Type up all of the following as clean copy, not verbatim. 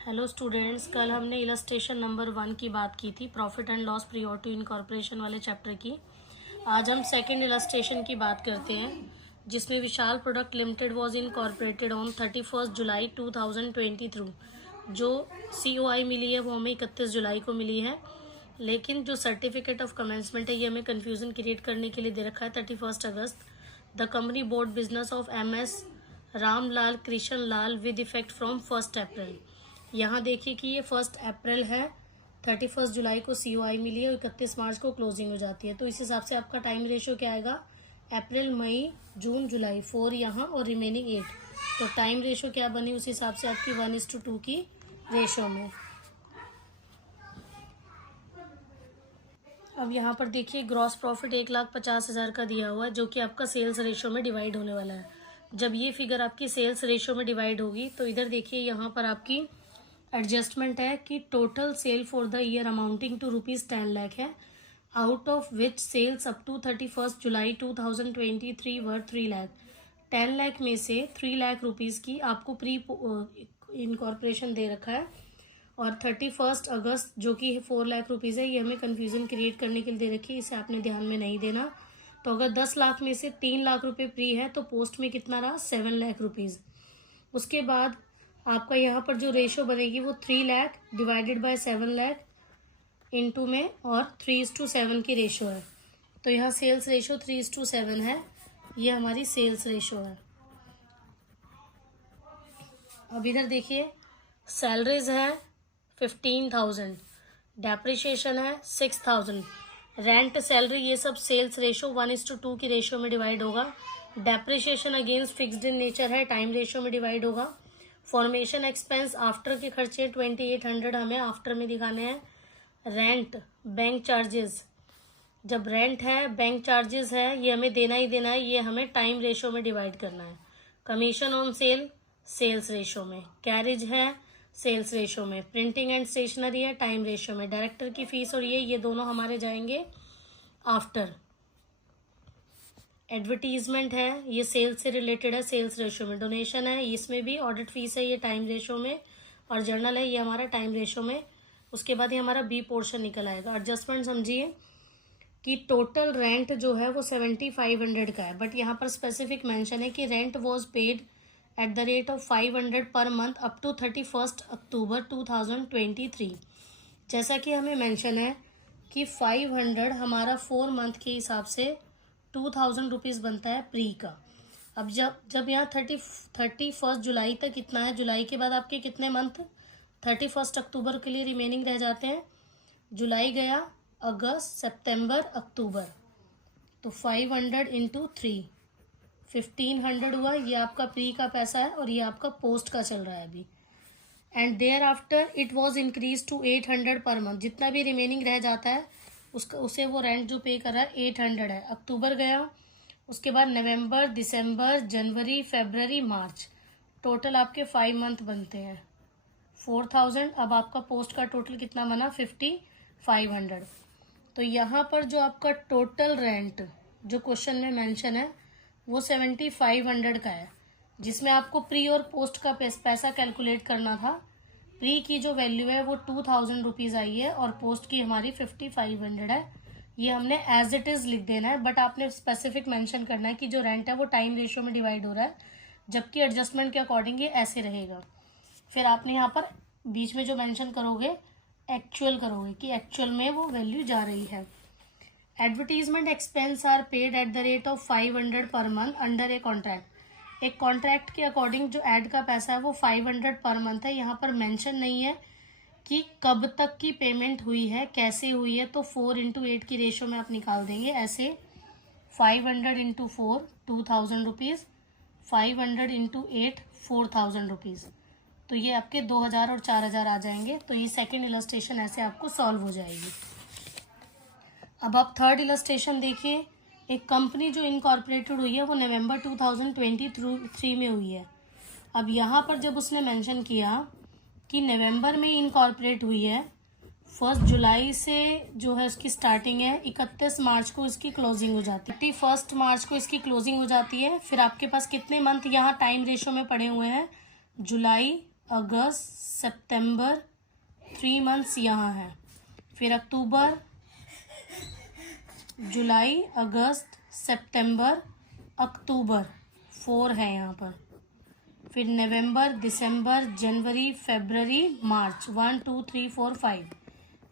Hello students, कल हमने illustration number 1 की बात की थी, profit and loss prior to incorporation वाले चैप्टर की। आज हम सेकंड इलस्ट्रेशन की बात करते हैं, जिसमें Vishal product limited was incorporated on 31 July 2023। जो COI मिली है वो हमें 31 जुलाई को मिली है, लेकिन जो सर्टिफिकेट ऑफ कमेंसमेंट है ये हमें कन्फ्यूज़न क्रिएट करने के लिए दे रखा है 31 अगस्त। The company bought business of MS Ramlal Krishna Lal with effect from 1 April. यहाँ देखिए कि ये 1 अप्रैल है, 31 जुलाई को COI मिली है और 31 मार्च को क्लोजिंग हो जाती है। तो इस हिसाब से आपका टाइम रेशो क्या आएगा, अप्रैल मई जून जुलाई, 4 यहाँ और रिमेनिंग 8। तो टाइम रेशो क्या बनी, उस हिसाब से आपकी 1:2 की रेशो में। अब यहाँ पर देखिए ग्रॉस प्रॉफिट 1,50,000 का दिया हुआ है, जो कि आपका सेल्स रेशो में डिवाइड होने वाला है। जब ये फिगर आपकी सेल्स रेशो में डिवाइड होगी तो इधर देखिए यहाँ पर आपकी एडजस्टमेंट है कि total sale for the year amounting to ₹10 lakh है, out of which sales up to 31 July 2023 were 3 lakh. 10 lakh में से 3 लाख रुपीज़ की आपको प्री इनकॉर्पोरेशन दे रखा है, और 31 अगस्त जो कि 4 लाख रुपीज़ है, ये हमें कन्फ्यूज़न क्रिएट करने के लिए दे रखी है, इसे आपने ध्यान में नहीं देना। तो अगर 10 लाख में से 3 लाख रुपए प्री है तो पोस्ट में कितना रहा, 7 लाख रुपीज़। उसके बाद आपका यहाँ पर जो रेशो बनेगी वो 3 lakh divided by 7 lakh into में, और 3:7 की रेशो है। तो यहाँ सेल्स रेशो 3:7 है, ये हमारी सेल्स रेशो है। अब इधर देखिए सैलरीज है 15,000, डेप्रिशिएशन है 6,000, रेंट सैलरी ये सब सेल्स रेशो 1:2 की रेशो में डिवाइड होगा। Depreciation against fixed in nature है, टाइम रेशो में डिवाइड होगा। फॉर्मेशन एक्सपेंस आफ्टर के खर्चे 2800 हमें आफ्टर में दिखाने हैं। रेंट, बैंक चार्जेस, जब रेंट है बैंक चार्जेस है, ये हमें देना ही देना है, ये हमें टाइम रेशो में डिवाइड करना है। Commission on sale sales ratio में, कैरेज है सेल्स रेशो में, प्रिंटिंग एंड स्टेशनरी है टाइम रेशो में, डायरेक्टर की फीस और ये दोनों हमारे जाएंगे आफ्टर। एडवर्टीजमेंट है, ये सेल्स से रिलेटेड है, सेल्स रेशो में। डोनेशन है, इसमें भी ऑडिट फीस है, ये टाइम रेशो में, और जर्नल है ये हमारा टाइम रेशो में। उसके बाद ये हमारा बी पोर्शन निकल आएगा। एडजस्टमेंट समझिए कि टोटल रेंट जो है वो 7,500 का है, बट यहाँ पर स्पेसिफिक मेंशन है कि rent was paid at the rate of 500 per month up to 31 अक्टूबर 2023। जैसा कि हमें मेंशन है कि 500 हमारा 4 मंथ के हिसाब से 2,000 रुपीज़ बनता है प्री का। अब जब यहाँ 31 जुलाई तक इतना है, जुलाई के बाद आपके कितने मंथ, 31 अक्टूबर के लिए रिमेनिंग रह जाते हैं। जुलाई गया, अगस्त, सितंबर, अक्टूबर, तो 500 इंटू 3 1500 हुआ। ये आपका प्री का पैसा है और ये आपका पोस्ट का चल रहा है अभी। And there after it was increase to 800 per month, जितना भी रिमेनिंग रह जाता है उसे वो रेंट जो पे कर रहा है 800 है। अक्टूबर गया, उसके बाद नवंबर, दिसंबर, जनवरी, फरवरी, मार्च, टोटल आपके 5 मंथ बनते हैं 4,000। अब आपका पोस्ट का टोटल कितना बना, 5,500। तो यहाँ पर जो आपका टोटल रेंट जो क्वेश्चन में मेंशन है वो 7,500 का है, जिसमें आपको प्री और पोस्ट का पैसा कैलकुलेट करना था। प्री की जो वैल्यू है वो 2,000 रुपीज़ आई है और पोस्ट की हमारी 5,500 है। ये हमने एज इट इज़ लिख देना है, बट आपने स्पेसिफिक मेंशन करना है कि जो रेंट है वो टाइम रेशियो में डिवाइड हो रहा है, जबकि एडजस्टमेंट के अकॉर्डिंग ये ऐसे रहेगा। फिर आपने यहाँ पर बीच में जो मेंशन करोगे एक्चुअल करोगे कि एक्चुअल में वो वैल्यू जा रही है। Advertisement expense are paid at the rate of 500 per month under a contract. एक कॉन्ट्रैक्ट के अकॉर्डिंग जो ऐड का पैसा है वो 500 पर मंथ है। यहाँ पर मेंशन नहीं है कि कब तक की पेमेंट हुई है, कैसे हुई है, तो 4:8 की रेशो में आप निकाल देंगे ऐसे। 500 इंटू 4 2,000 रुपीज़, 500 इंटू 8 4,000 रुपीज़, तो ये आपके 2,000 और 4,000 आ जाएंगे। तो ये सेकेंड इलस्ट्रेशन ऐसे आपको सॉल्व हो जाएगी। अब आप थर्ड इलस्ट्रेशन देखिए। एक कंपनी जो इनकॉर्पोरेटेड हुई है वो नवंबर 2023 में हुई है। अब यहाँ पर जब उसने मेंशन किया कि नवंबर में इनकॉर्पोरेट हुई है, 1 जुलाई से जो है उसकी स्टार्टिंग है, 31 मार्च को इसकी क्लोजिंग हो जाती है, 31 मार्च को इसकी क्लोजिंग हो जाती है। फिर आपके पास कितने मंथ यहाँ टाइम रेशो में पड़े हुए हैं, जुलाई, अगस्त, सितंबर, 3 मंथ्स यहाँ है। फिर अक्टूबर, जुलाई, अगस्त, सितंबर, अक्टूबर, 4 है यहाँ पर। फिर नवंबर, दिसंबर, जनवरी, फरवरी, मार्च, 1 2 3 4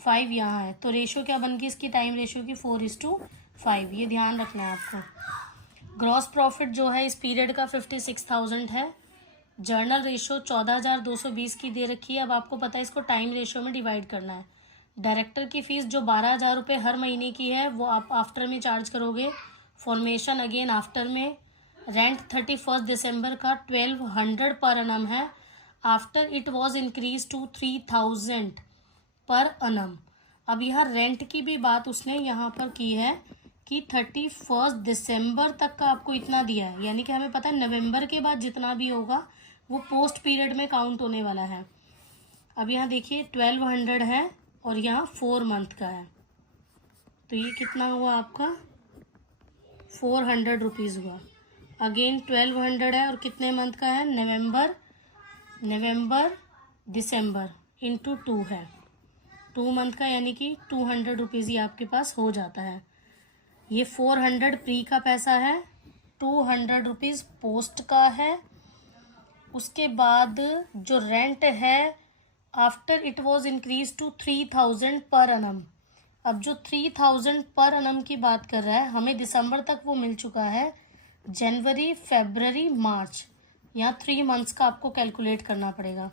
5 यहाँ है। तो रेशो क्या बन गई इसकी, टाइम रेशो की 4:5। ये ध्यान रखना है आपको। ग्रॉस प्रॉफिट जो है इस पीरियड का 56,000 है। जर्नल रेशो 14,220 की दे रखी है। अब आपको पता है इसको टाइम रेशो में डिवाइड करना है। डायरेक्टर की फीस जो 12,000 रुपये हर महीने की है वो आप आफ्टर में चार्ज करोगे। फॉर्मेशन अगेन आफ्टर में। रेंट 31 दिसंबर का 1200 पर एनम है। After it was increase to 3000 per annum. अब यहाँ रेंट की भी बात उसने यहाँ पर की है कि 31 दिसंबर तक का आपको इतना दिया है, यानी कि हमें पता है नवंबर के बाद जितना भी होगा वो पोस्ट पीरियड में काउंट होने वाला है। अब यहाँ देखिए 1200 है और यहाँ 4 मंथ का है, तो ये कितना हुआ आपका 400 रुपीज़ हुआ। अगेन 1200 है और कितने मंथ का है, नवंबर दिसंबर इंटू 2 है, 2 मंथ का, यानी कि 200 रुपीज़ ही आपके पास हो जाता है। ये 400 प्री का पैसा है, 200 रुपीज़ पोस्ट का है। उसके बाद जो रेंट है after it was increase to 3000 per annum. अब जो 3000 पर एनम की बात कर रहा है, हमें दिसंबर तक वो मिल चुका है। जनवरी, फरवरी, मार्च, यहाँ 3 मंथ्स का आपको कैलकुलेट करना पड़ेगा।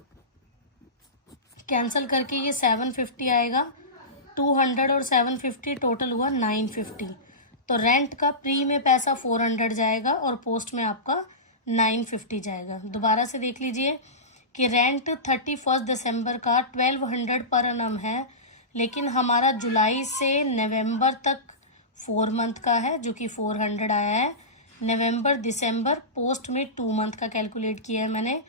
कैंसिल करके ये 750 आएगा। 200 और 750 टोटल हुआ 950। तो रेंट का प्री में पैसा 400 जाएगा और पोस्ट में आपका 950 जाएगा। दोबारा से देख लीजिए कि रेंट 31 दिसंबर का 1200 पर एनम है, लेकिन हमारा जुलाई से नवंबर तक 4 मंथ का है जो कि 400 आया है। नवंबर दिसंबर पोस्ट में 2 मंथ का कैलकुलेट किया है मैंने।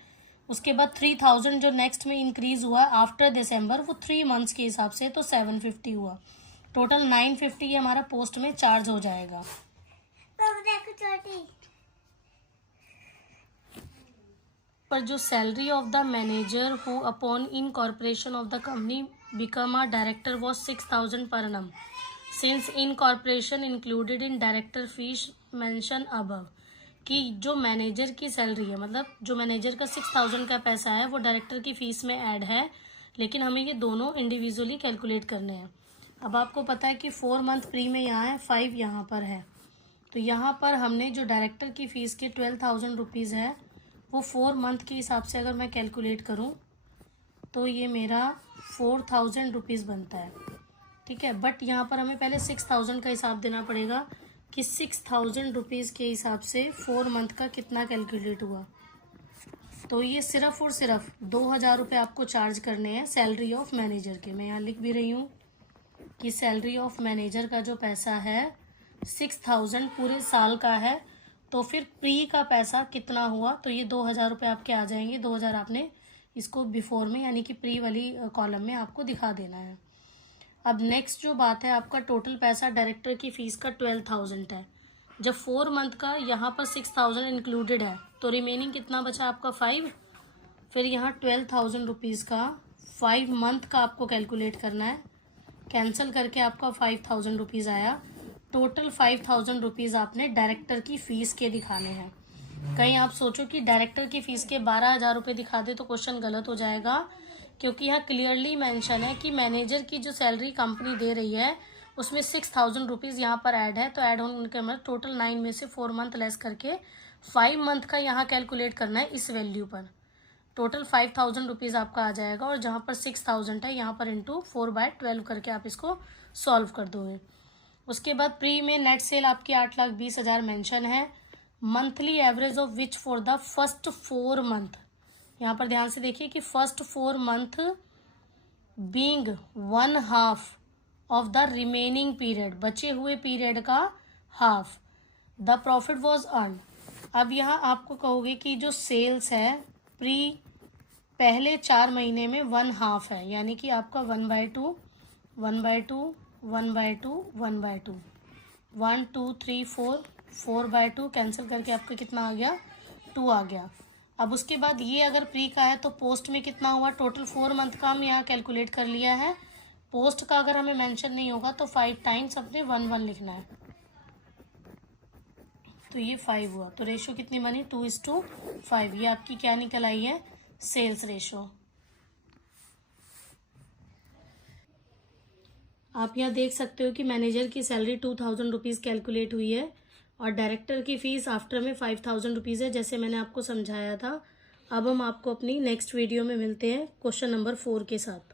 उसके बाद 3000 जो नेक्स्ट में इंक्रीज हुआ आफ्टर दिसंबर वो 3 मंथ्स के हिसाब से, तो 750 हुआ। टोटल 950 ये हमारा पोस्ट में चार्ज हो जाएगा। पर जो salary of the manager who upon incorporation of the company become a director was 6000 per annum since incorporation included in director fees mention above. कि जो मैनेजर की सैलरी है, मतलब जो मैनेजर का 6000 का पैसा है वो डायरेक्टर की फीस में ऐड है, लेकिन हमें ये दोनों इंडिविजुअली कैलकुलेट करने हैं। अब आपको पता है कि 4 मंथ प्री में यहाँ है, 5 यहाँ पर है, तो यहाँ पर हमने जो डायरेक्टर की फ़ीस के 12,000 रुपीज़ है वो 4 मंथ के हिसाब से अगर मैं कैलकुलेट करूँ तो ये मेरा 4000 रुपीज़ बनता है, ठीक है। बट यहाँ पर हमें पहले 6000 का हिसाब देना पड़ेगा कि 6000 रुपीज़ के हिसाब से 4 मंथ का कितना कैलकुलेट हुआ। तो ये सिर्फ और सिर्फ 2000 रुपये आपको चार्ज करने हैं सैलरी ऑफ मैनेजर के। मैं यहाँ लिख भी रही हूँ कि सैलरी ऑफ मैनेजर का जो पैसा है 6000 पूरे साल का है। तो फिर प्री का पैसा कितना हुआ, तो ये 2000 रुपये आपके आ जाएंगे। 2000 आपने इसको बिफोर में यानी कि प्री वाली कॉलम में आपको दिखा देना है। अब नेक्स्ट जो बात है, आपका टोटल पैसा डायरेक्टर की फ़ीस का 12,000 है। जब 4 मंथ का यहाँ पर 6000 इंक्लूडेड है तो रिमेनिंग कितना बचा आपका 5। फिर यहाँ 12,000 रुपीज़ का 5 मंथ का आपको कैलकुलेट करना है। कैंसिल करके आपका 5,000 रुपीज़ आया। टोटल 5,000 रुपीज़ आपने डायरेक्टर की फ़ीस के दिखाने हैं। कहीं आप सोचो कि डायरेक्टर की फ़ीस के 12,000 रुपये दिखा दे तो क्वेश्चन गलत हो जाएगा, क्योंकि यहाँ क्लियरली मेंशन है कि मैनेजर की जो सैलरी कंपनी दे रही है उसमें 6,000 रुपीज़ यहाँ पर ऐड है। तो ऐड होने के मतलब टोटल 9 में से 4 मंथ लेस करके 5 मंथ का यहाँ कैलकुलेट करना है इस वैल्यू पर। टोटल 5,000 रुपीज़ आपका आ जाएगा और जहाँ पर 6,000 है यहाँ पर इंटू 4/12 करके आप इसको सॉल्व कर दोगे। उसके बाद प्री में नेट सेल आपकी 8,20,000 मेंशन है। Monthly average of which for the first 4 month, यहाँ पर ध्यान से देखिए कि first 4 month being 1/2 of the remaining period, बचे हुए पीरियड का half, the profit was earn. अब यहाँ आपको कहोगे कि जो सेल्स है प्री पहले 4 महीने में 1/2 है, यानी कि आपका 1/2 1/2 1/2 1/2 1 2 3 4 4/2 कैंसिल करके आपका कितना आ गया 2 आ गया। अब उसके बाद ये अगर प्री का है तो पोस्ट में कितना हुआ, टोटल 4 मंथ का हम यहाँ कैलकुलेट कर लिया है। पोस्ट का अगर हमें मेंशन नहीं होगा तो 5 टाइम्स अपने 1 लिखना है, तो ये 5 हुआ। तो रेशो कितनी बनी, 2:5। ये आपकी क्या निकल आई है, सेल्स रेशो। आप यहाँ देख सकते हो कि मैनेजर की सैलरी 2000 रुपीज़ कैलकुलेट हुई है और डायरेक्टर की फ़ीस आफ्टर में 5000 रुपीज़ है, जैसे मैंने आपको समझाया था। अब हम आपको अपनी नेक्स्ट वीडियो में मिलते हैं क्वेश्चन नंबर 4 के साथ।